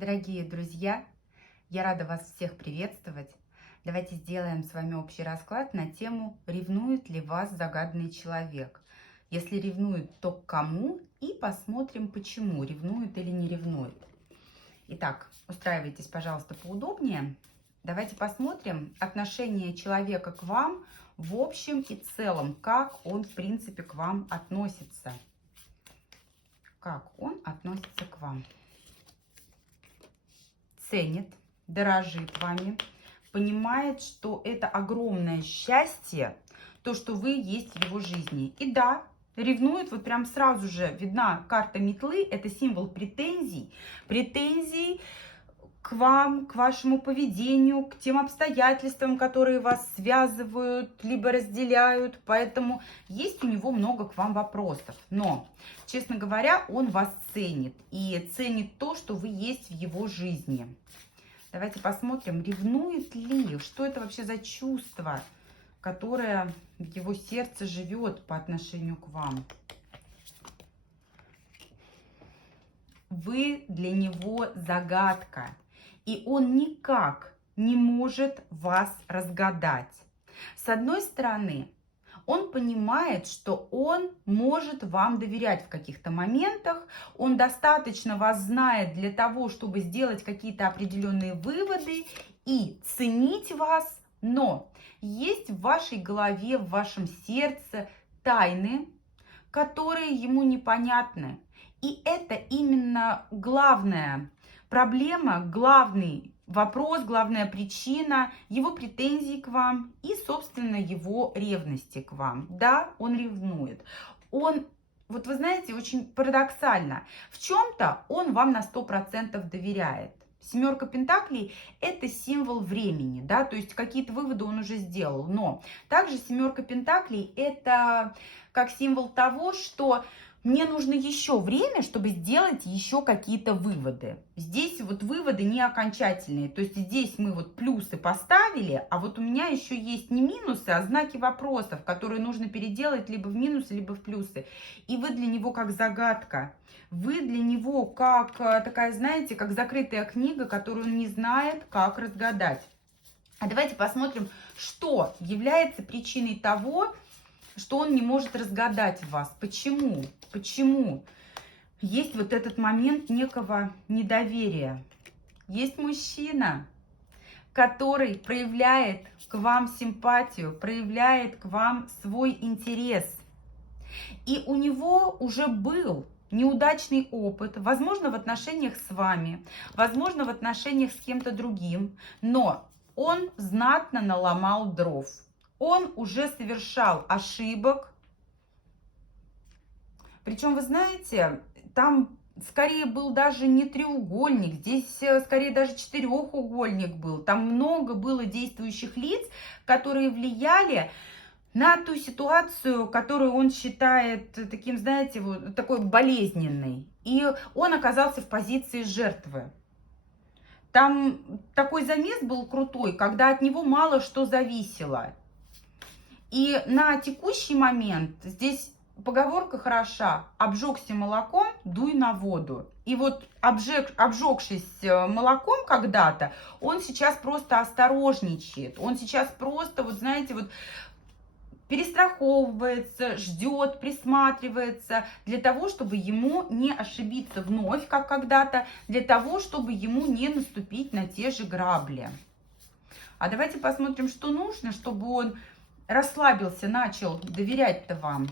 Дорогие друзья, я рада вас всех приветствовать. Давайте сделаем с вами общий расклад на тему «Ревнует ли вас загаданный человек?». Если ревнует, то к кому? И посмотрим, почему, ревнует или не ревнует. Итак, устраивайтесь, пожалуйста, поудобнее. Давайте посмотрим отношение человека к вам в общем и целом, как он, в принципе, к вам относится. Как он относится к вам. Ценит, дорожит вами, понимает, что это огромное счастье, то, что вы есть в его жизни. И да, ревнует, вот прям сразу же видна карта метлы, это символ претензий, претензий к вам, к вашему поведению, к тем обстоятельствам, которые вас связывают, либо разделяют. Поэтому есть у него много к вам вопросов. Но, честно говоря, он вас ценит. И ценит то, что вы есть в его жизни. Давайте посмотрим, ревнует ли, что это вообще за чувство, которое в его сердце живет по отношению к вам. Вы для него загадка. И он никак не может вас разгадать. С одной стороны, он понимает, что он может вам доверять в каких-то моментах. Он достаточно вас знает для того, чтобы сделать какие-то определенные выводы и ценить вас. Но есть в вашей голове, в вашем сердце тайны, которые ему непонятны. И это именно главная проблема, главный вопрос, главная причина его претензий к вам и, собственно, его ревности к вам. Да, он ревнует. Он, вот вы знаете, очень парадоксально. В чем-то он вам на 100% доверяет. Семерка пентаклей – это символ времени, да, то есть какие-то выводы он уже сделал. Но также семерка пентаклей – это как символ того, что мне нужно еще время, чтобы сделать еще какие-то выводы. Здесь вот выводы не окончательные. То есть здесь мы вот плюсы поставили, а вот у меня еще есть не минусы, а знаки вопросов, которые нужно переделать либо в минусы, либо в плюсы. И вы для него как загадка. Вы для него как такая, знаете, как закрытая книга, которую он не знает, как разгадать. А давайте посмотрим, что является причиной того, что он не может разгадать вас. Почему? Почему? Есть вот этот момент некого недоверия. Есть мужчина, который проявляет к вам симпатию, проявляет к вам свой интерес. И у него уже был неудачный опыт, возможно, в отношениях с вами, возможно, в отношениях с кем-то другим, но он знатно наломал дров. Он уже совершал ошибок. Причем, вы знаете, там скорее был даже не треугольник, здесь скорее даже четырехугольник был. Там много было действующих лиц, которые влияли на ту ситуацию, которую он считает таким, знаете, вот такой болезненной. И он оказался в позиции жертвы. Там такой замес был крутой, когда от него мало что зависело. И на текущий момент здесь поговорка хороша: обжегся молоком, дуй на воду. И вот обжегшись молоком когда-то, он сейчас просто осторожничает. Он сейчас просто, вот знаете, вот перестраховывается, ждет, присматривается для того, чтобы ему не ошибиться вновь, как когда-то, для того, чтобы ему не наступить на те же грабли. А давайте посмотрим, что нужно, чтобы он расслабился, начал доверять-то вам.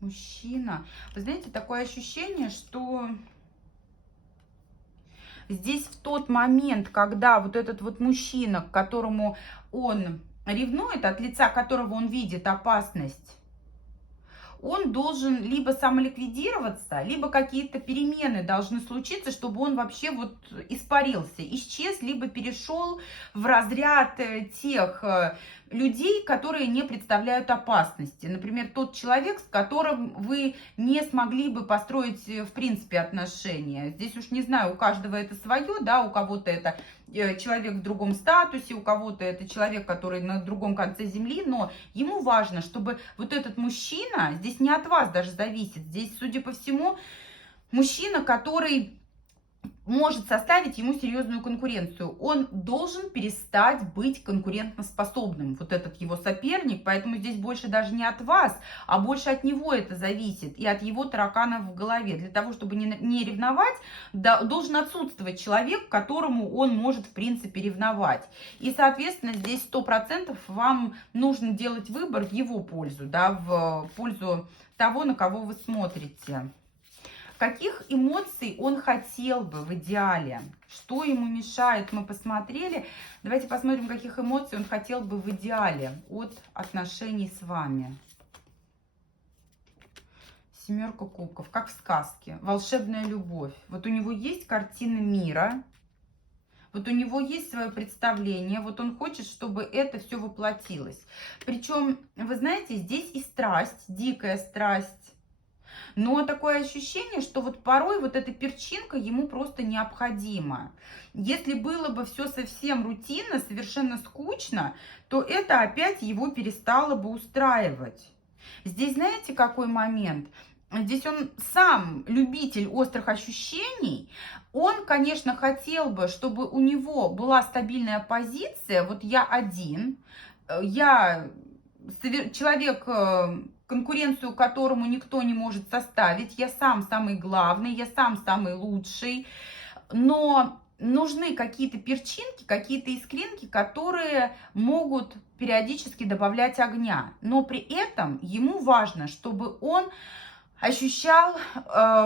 Мужчина. Вы знаете, такое ощущение, что здесь в тот момент, когда вот этот вот мужчина, к которому он ревнует, от лица которого он видит опасность, он должен либо самоликвидироваться, либо какие-то перемены должны случиться, чтобы он вообще вот испарился, исчез, либо перешел в разряд тех людей, которые не представляют опасности. Например, тот человек, с которым вы не смогли бы построить, в принципе, отношения. Здесь уж не знаю, у каждого это свое, да, у кого-то это человек в другом статусе, у кого-то это человек, который на другом конце земли, но ему важно, чтобы вот этот мужчина, здесь не от вас даже зависит, здесь, судя по всему, мужчина, который может составить ему серьезную конкуренцию. Он должен перестать быть конкурентоспособным, вот этот его соперник, поэтому здесь больше даже не от вас, а больше от него это зависит и от его тараканов в голове. Для того, чтобы не ревновать, должен отсутствовать человек, которому он может, в принципе, ревновать. И, соответственно, здесь 100% вам нужно делать выбор в его пользу, да, в пользу того, на кого вы смотрите. Каких эмоций он хотел бы в идеале? Что ему мешает? Мы посмотрели. Давайте посмотрим, каких эмоций он хотел бы в идеале от отношений с вами. Семерка кубков, как в сказке. Волшебная любовь. Вот у него есть картина мира. Вот у него есть свое представление. Вот он хочет, чтобы это все воплотилось. Причем, вы знаете, здесь и страсть, дикая страсть. Но такое ощущение, что вот порой вот эта перчинка ему просто необходима. Если было бы все совсем рутинно, совершенно скучно, то это опять его перестало бы устраивать. Здесь знаете, какой момент? Здесь он сам любитель острых ощущений. Он, конечно, хотел бы, чтобы у него была стабильная позиция. Вот я один, я человек, конкуренцию которому никто не может составить. Я сам самый главный, я сам самый лучший. Но нужны какие-то перчинки, какие-то искринки, которые могут периодически добавлять огня. Но при этом ему важно, чтобы он ощущал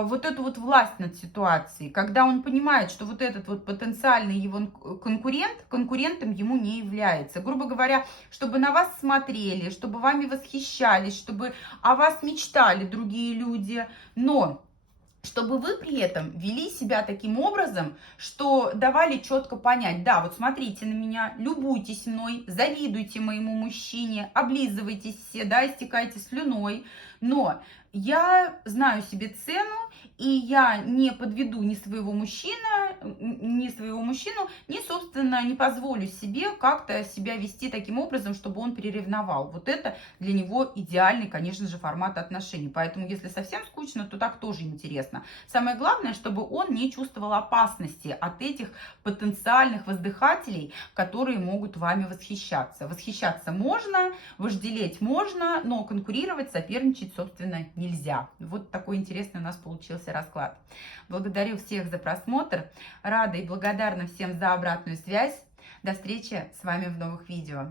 вот эту вот власть над ситуацией, когда он понимает, что вот этот вот потенциальный его конкурент, конкурентом ему не является. Грубо говоря, чтобы на вас смотрели, чтобы вами восхищались, чтобы о вас мечтали другие люди, но чтобы вы при этом вели себя таким образом, что давали четко понять: да, вот смотрите на меня, любуйтесь мной, завидуйте моему мужчине, облизывайтесь все, да, истекайте слюной, но я знаю себе цену, и я не подведу ни своего мужчину, ни, собственно, не позволю себе как-то себя вести таким образом, чтобы он переревновал. Вот это для него идеальный, конечно же, формат отношений. Поэтому, если совсем скучно, то так тоже интересно. Самое главное, чтобы он не чувствовал опасности от этих потенциальных воздыхателей, которые могут вами восхищаться. Восхищаться можно, вожделеть можно, но конкурировать, соперничать, собственно, нельзя. Вот такой интересный у нас получился расклад. Благодарю всех за просмотр. Рада и благодарна всем за обратную связь. До встречи с вами в новых видео.